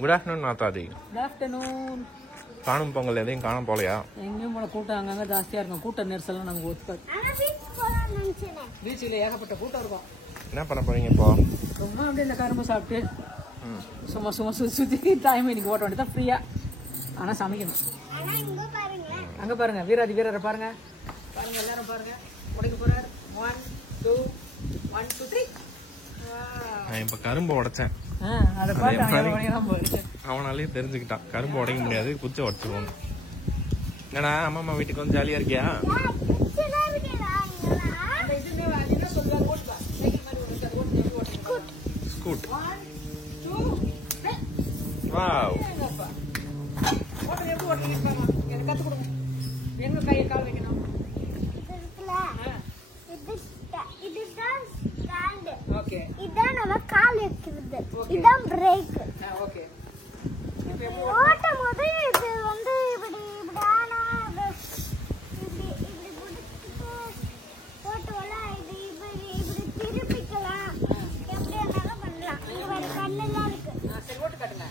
Good afternoon நாத்தாதி. Good afternoon. காணும் பொங்கல் எதையும் காணும் போலையா? எங்கேயும் போல கூட்டம் அங்கங்கே ஜாஸ்தியாக இருக்கும். கூட்ட நெரிசல்லாம் நாங்கள் ஒத்துக்காது. பீச்சில் ஏகப்பட்ட கூட்டம் இருக்கும். என்ன பண்ண போறீங்க இப்போ? சும்மா அப்படியே இந்த கரும்பு சாப்பிட்டு சும்மா சும்மா சுற்றி டைம் இன்னைக்கு ஓட்ட வேண்டியதான் ஃப்ரீயாக. ஆனால் சமைக்கணும். அங்கே பாருங்க வீராதி வீரரை பாருங்க பாருங்க எல்லாரும் பாருங்க. உடைக்க போறாரு. 1 2 1 2 3. நான் இப்போ கரும்பு உடைச்சேன். அதை பார்த்து அவனாலே தெரிஞ்சுக்கிட்டான் கரும்பு உடைக்க முடியாது, குச்சை உடச்சிருவோம். என்னடா அம்மா வீட்டுக்கு வந்து ஜாலியா இருக்கியா? ஸ்கூட். வாவ். எங்க கையை கால் வைக்கணும். ஓகே இதான் நம்ம கால் வைக்கிறது. இதான் பிரேக். ஓகே ஓட்டும் போது இது வந்து இப்படி இப்படினா இப்படி இப்படி புடிச்சிட்டு ஓட்டுவலாம். இது இப்படி இப்படி திருப்பிக்கலாம். எப்படி வேணாலும் பண்ணலாம். இங்க ஒரு கண்ணெல்லாம் இருக்கு. சரி ஓட்டு காட்டுங்க.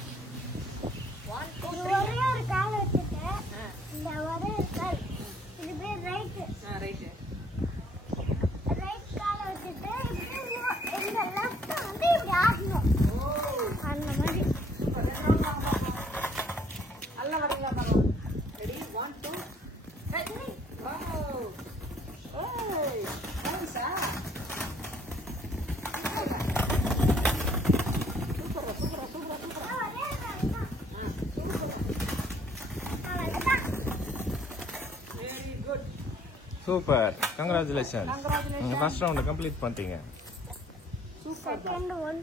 1 2 ஒரே ஒரு கால் வச்சுட்டு இந்த ஒரே ஒரு கால் இது இப்படி ரைட் ரைட் ரைட் கால வச்சுட்டு இந்த லெஃப்ட் வந்து இப்படி ஆடணும். அந்த மாதிரி நல்லா வரீங்களா பாருங்க. ரெடி 1 2 3. வாவ். ஓய் நைஸா. Very good. சூப்பர். கங்க்ராச்சுலேஷன். நீங்க ஃபர்ஸ்ட் ரவுண்ட் கம்ப்ளீட் பண்ணிட்டீங்க. செகண்ட் ஒன்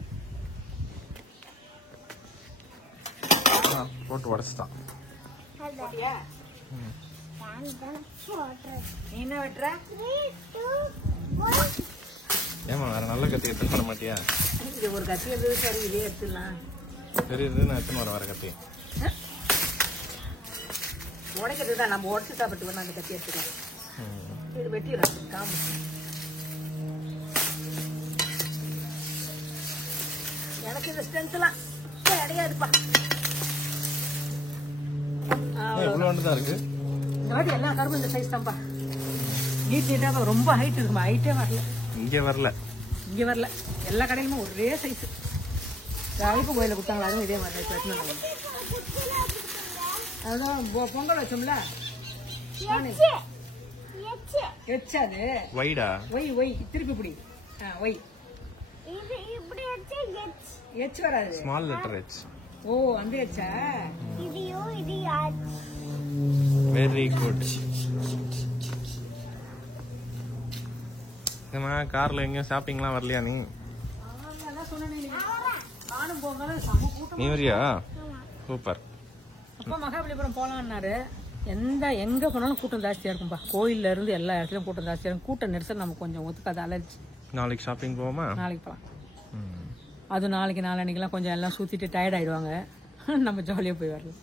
போட்டு உடைச்சிட்டான். ஓகேயா? நீ என்ன வெட்ற? 3 2 1 ஏமா வேற நல்ல கத்தி எடுத்து பண்ண மாட்டியா? இது ஒரு கத்தி எடுத்து சரி இதே எடுத்துடலாம். தெரியுது, நான் எத்தனை வர கத்தி உடைக்கிறது தான். நம்ம உடச்சு சாப்பிட்டு வேணா அந்த கத்தி எடுத்துக்கலாம். இது வெட்டிடுறோம் காமு. எனக்கு இந்த ஸ்ட்ரென்த்லாம் கிடையாதுப்பா. இவ்வளவு தான் இருக்கு. இந்த வாட்டி எல்லா கரும்பும் இந்த சைஸ் தான்ப்பா. நீட்டாக ரொம்ப ஹைட் இருக்குமா? ஹைட்டே வரல. இங்க வரல. இங்கே வரல. எல்லா கடையிலுமே ஒரே சைஸ். அழைப்பு கோயிலில் கொடுத்தாங்களா? அதுவும் இதே மாதிரி பிரச்சனை. அதுதான் பொங்கல் வச்சோம்ல. எச்சாது வைடா. ஒய் ஒய் திருப்பி பிடி. ஒய் இது இப்படி வச்சு எச் எச் வராது. Small letter H. ஓ அந்த எச்சா. இதையோ இது யாச். Very good. ஏமா கார்ல எங்கேயும் ஷாப்பிங்லாம் வரலையா நீ? நானும் போங்க செம்ம கூட்டம். நீ வரியா? சூப்பர். அப்பா மகாபலிபுரம் போலான்னாரு. எங்க போனாலும் கூட்டம் ஜாஸ்தியா இருக்கும்பா. கோயில்ல இருந்து எல்லா இடத்துலயும் கூட்டம் ஜாஸ்தியா இருக்கும். கூட்டம் நெரிசல் நமக்கு கொஞ்சம் ஒத்துக்காது. அலர்ஜி. நாளைக்கு ஷாப்பிங் போவோமா? நாளைக்கு போகலாம். அது நாளைக்கு நாளன்னைக்கெல்லாம் கொஞ்சம் எல்லாம் சுத்திட்டு டயர்ட் ஆயிடுவாங்க. நம்ம ஜாலியா போய் வரலாம்.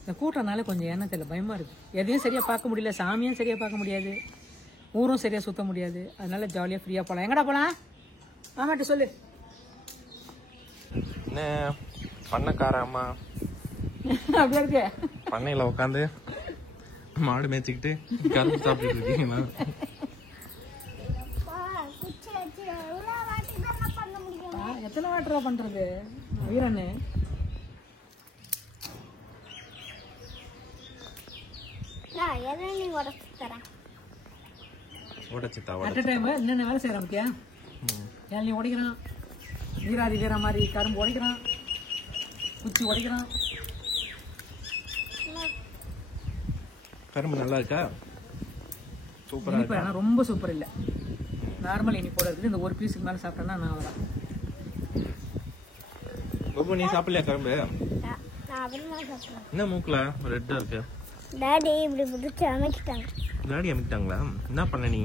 இந்த கூட்டம்னால கொஞ்சம் எண்ணத்தில் பயமா இருக்கு. எதையும் சரியா பார்க்க முடியல. சாமியும் சரியா பார்க்க முடியாது. ஊரும் சரியா சுத்த முடியாது. அதனால ஜாலியா ஃப்ரீயா போலாம். எங்கடா போலாம்? ஆமாட்ட சொல்லு. என்ன பண்ணக்கார அம்மா அப்படியே இருக்கு. பண்ணையில உட்காந்து மாடு மேய்ச்சிக்கிட்டு கரும்பு சாப்பிட்டு இருக்கீங்களா? குச்சி வச்சு எவ்வளவு வாட்டி தான் பண்ண முடியும்? எத்தனை வாட்டரா பண்றது வீரன்னு? நான் எதை நீ உடச்சு தரேன். உடைச்சிட்டா அட் டைம் என்னென்ன வேலை செய்யறான் பத்தியா? ஏழி உடைக்கிறான். வீராதி வீர மாதிரி கரும்பு உடைக்கிறான். குச்சி உடைக்கிறான். கரும்பு நல்லா இருக்கா? சூப்பரா இனிப்பு இருக்கா? ஆனா ரொம்ப சூப்பர் இல்ல. நார்மல் இனிப்போட இருக்குது. இந்த ஒரு பீஸுக்கு மேல சாப்பிட்டேன்னா நான் வரேன். நீ சாப்பிடலையா கரும்பு? நான் அப்புறமா சாப்பிடுறேன். என்ன மூக்குல ரெட்டா இருக்கு? டாடி இப்படி புடிச்சு அமைக்கிட்டாங்க. டாடி அமைக்கிட்டாங்களா? என்ன பண்ண நீ?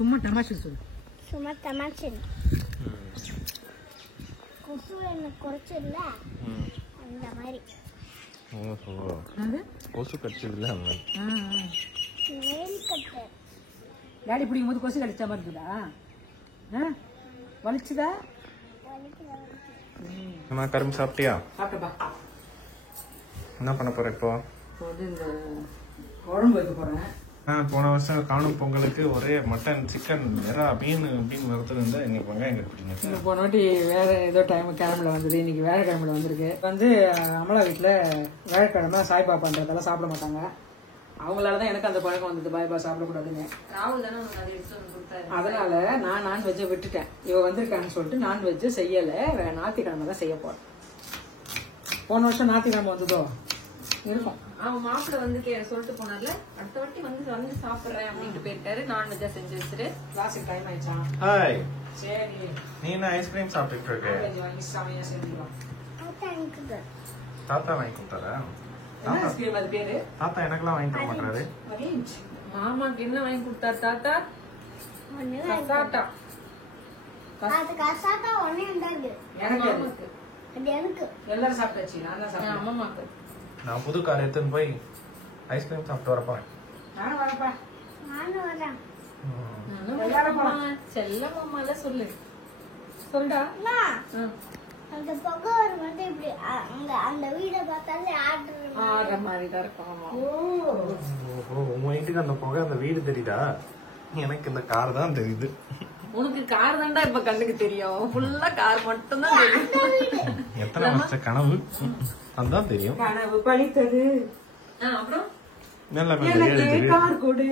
சும்மா தமாஷு சொல்லு. சும்மா தமாச்சு. கொசு என்ன குறைச்சிடல அந்த மாதிரி. ஓஹோ, அது கொசு கடிச்சதுல நெயில் கட்டு. டாடி பிடிக்கும் போது கொசு கடிச்ச மாதிரி இருக்குதா? வலிச்சுதா? அம்மா கரும்பு சாப்பிட்டியா? சாப்பிட்டப்பா. என்ன பண்ண போற இப்போ? வந்து இந்த குழம்பு வைக்க போறேன். போன வருஷம் காணும் பொங்கலுக்கு ஒரே மட்டன், சிக்கன், எறா, மீன் வறுத்தது இருந்தா இன்னைக்கு வெங்காயம் கட்டிங்க. போன வாட்டி வேற ஏதோ டைம் கிழமையில வந்தது, இன்னைக்கு வேலைக்கிழமையில வந்திருக்கு. வந்து அமலா வீட்டுல வேலைக்கிழமை சாய்பா பண்றதெல்லாம் சாப்பிட மாட்டாங்க. அவங்களாலதான் எனக்கு அந்த பழக்கம் வந்தது, பாய்பா சாப்பிடக்கூடாதுன்னு. அதனால நான் நான்வெஜ்ஜை விட்டுட்டேன். இவ வந்திருக்கான்னு சொல்லிட்டு நான்வெஜ்ஜு செய்யல. ஞாயிற்றுக்கிழமை தான் செய்ய போறேன். போன வருஷம் ஞாயிற்றுக்கிழமை வந்ததோ இருக்கும். அவன் மாப்பிள்ள வந்து சொல்லிட்டு போனார்ல, அடுத்த வாட்டி வந்து சாப்பிடுறேன் அப்படின்ட்டு போயிருக்காரு. நான்வெஜ்ஜா செஞ்சு வச்சுட்டு கிளாஸுக்கு டைம் ஆயிடுச்சா? ஹாய், சரி, நீ என்ன ஐஸ்கிரீம் சாப்பிட்டுட்டு இருக்க? வாங்கி சாமியா செஞ்சுக்கலாம். தாத்தா வாங்கி கொடுத்தாரா? என்ன ஐஸ்கிரீம் அது பேரு? தாத்தா எனக்கெல்லாம் வாங்கி தர மாட்டாரு. மாமாக்கு என்ன வாங்கி கொடுத்தாரு தாத்தா? கசாட்டா. எனக்கு எல்லாரும் சாப்பிட்டாச்சு, நான் தான் சாப்பிட்டேன். அம்மாக்கு நான் புது கார் எடுத்துன்னு போய் ஐஸ்கிரீம் சாப்பிட்டு வர போறேன். நானும் வரப்பா. செல்ல மாமால சொல்லு, சொல்டா. அந்த பக்கம் ஒரு வந்து இப்படி அந்த வீட பார்த்தாலே ஆடுற மாதிரி தான் இருக்கும். உங்க வீட்டுக்கு அந்த புகை அந்த வீடு தெரியுதா? எனக்கு இந்த கார் தான் தெரியுது. உனக்கு கார் தாண்டா இப்ப கண்ணுக்கு தெரியும். ஃபுல்லா கார் மட்டும் தான் தெரியும். எத்தனை வருஷ கனவு அதான் தெரியும். கனவு பழித்தது. அப்புறம் கார் கொடு.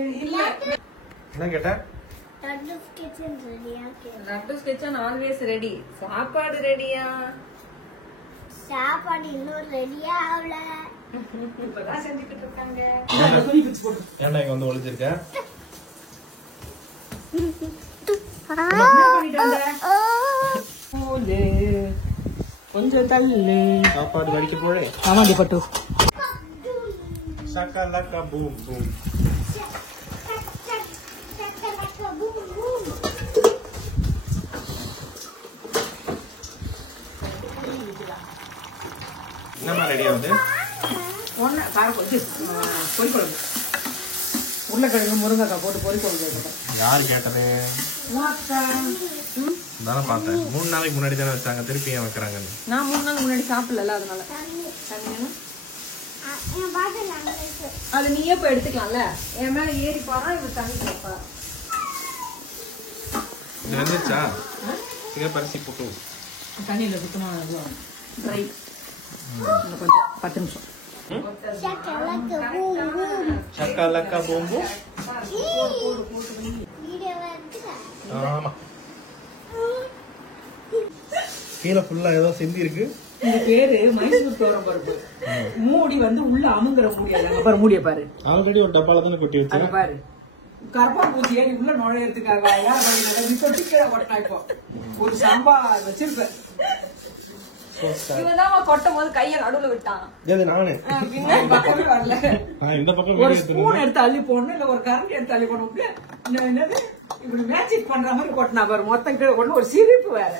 என்ன கேட்ட? லட்டு ஸ்கெட்சன் ஆல்வேஸ் ரெடி. சாப்பாடு ரெடியா? சாப்பாடு இன்னும் ரெடியா ஆகல. இப்பதான் செஞ்சுக்கிட்டு இருக்காங்க. ஏன்டா இங்க வந்து ஒளிஞ்சிருக்க? கொஞ்சம் தள்ளு. சாப்பாடு வடிக்க போறே. ஆமாண்டி பட்டு. சக்கலக்க பூம் பூம். என்னம்மா ரெடி ஆகுது? பொறி குழம்பு, உருளைக்கிழங்கு முருங்கைக்காய் போட்டு பொறி குழம்பு. யாரு கேட்டது? தானே பார்த்தேன். 3 நாளைக்கு முன்னாடி தானே வச்சாங்க, திருப்பி ஏன் வைக்கிறாங்க? நான் 3 நாள் முன்னாடி சாப்பிடல, அதனால அது நீயே போய் எடுத்துக்கலாம்ல. என் மேல ஏறி போறா, இவ தண்ணி கேட்பா. இது வந்துச்சா? இங்க பரிசி போட்டு தண்ணியில சுத்தமா ட்ரை. கொஞ்சம் 10 நிமிஷம். சக்கலக்க பூம் பூம். ஆமா, கீழே ஃபுல்லா ஏதோ சிந்தி இருக்கு. இந்த பேரு மைசூர் தோரம் பருப்பு. மூடி வந்து உள்ள அமுங்குற மூடியா பாரு. மூடிய பாரு. ஆல்ரெடி ஒரு டப்பால தானே கொட்டி வச்சு பாரு. கருப்பா பூச்சி ஏறி உள்ள நுழையறதுக்காக இப்போ ஒரு சாம்பார் வச்சிருப்பேன். இவன் தான் கொட்டும் போது கையை நடுவுல விட்டான். நானு பக்கமே வரல. இந்த பக்கம் ஒரு ஸ்பூன் எடுத்து அள்ளி போடணும், இல்ல ஒரு கரண்டி எடுத்து அள்ளி போடணும். என்னது இப்படி மேஜிக் பண்ற மாதிரி கொட்டினா பாரு. மொத்தம் கீழே கொண்டு ஒரு சிரிப்பு வேற.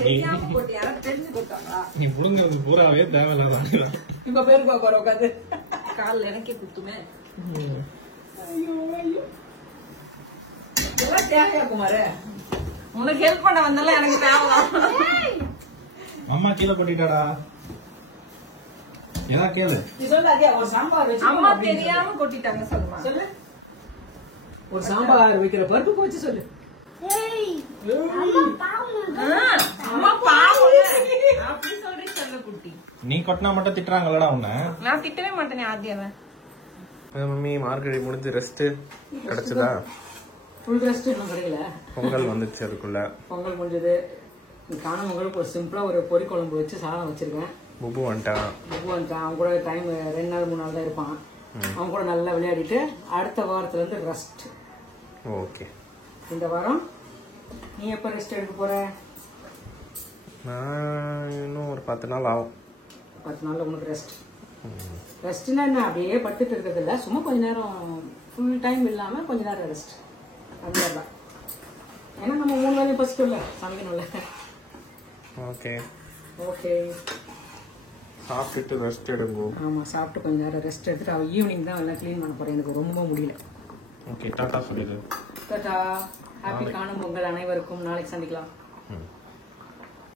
தெரியாம போட்டு யாரும் தெரிஞ்சு கொடுத்தாங்களா? நீ புடுங்கிறது பூராவே தேவையில்ல. இப்ப பேருக்கு போற உட்காந்து காலில் எனக்கே குத்துமே. தேவையா குமாரு? உனக்கு ஹெல்ப் பண்ண வந்தாலும் எனக்கு தேவை. அம்மா கீழே கொட்டிட்டாடா. ஏதா கேளு. நீ சொல்லாதியா ஒரு சாம்பார் வச்சு. அம்மா தெரியாம கொட்டிட்டாங்க சொல்லுமா? சொல்லு. ஒரு சாம்பார் வைக்கிற பருப்பு போச்சு சொல்லு. அம்மா பாவம் அப்படி சொல்றேன் சொல்ல குட்டி. நீ கொட்டினா மட்டும் திட்டுறாங்களடா உன்னை. நான் திட்டவே மாட்டேனே ஆத்தியாவ. மம்மி மார்கழி முடிஞ்சு ரெஸ்ட் கிடைச்சதா? ஃபுல் ரெஸ்ட் இன்னும் கிடைக்கல. பொங்கல் வந்துச்சு, அதுக்குள்ள பொங்கல் முடிஞ்சது. காணும் பொங்கலுக்கு ஒரு சிம்பிளா ஒரு பொறி குழம்பு வச்சு சாதம் வச்சிருக்கேன். புப்பு வந்துட்டான். அவன் கூட டைம் 2 நாள் 3 நாள் தான் இருப்பான். அவன் கூட நல்லா விளையாடிட்டு அடுத்த வாரத்துல இருந்து ரெஸ்ட். ஓகே. இந்த வாரம் நீ எப்ப ரெஸ்ட் எடுக்க போற? நான் இன்னும் ஒரு 10 நாள் ஆகும். 10 நாள்ல உனக்கு ரெஸ்ட். ரெஸ்ட்னா என்ன, அப்படியே படுத்துட்டு இருக்கிறது இல்ல, சும்மா கொஞ்ச நேரம் ஃபுல் டைம் இல்லாம கொஞ்ச நேரம் ரெஸ்ட். அதுதான். ஏன்னா நம்ம 3 வேலையும் ஃபர்ஸ்ட் இல்ல சமைக்கணும்ல. Okay okay. சாப்பிட்டுட்டு ரெஸ்ட் எடுங்க. ஆமா, சாப்பிட்டு கொஞ்ச நேரம் ரெஸ்ட் எடுத்துட்டு அவன் ஈவினிங் தான் எல்லாம் க்ளீன் பண்ண போறேன். எனக்கு ரொம்ப முடியல. ஓகே, டாடா சொல்லிடு. டாடா. ஹாப்பி காணும் பொங்கல் அனைவருக்கும். நாளைக்கு சந்திக்கலாம்.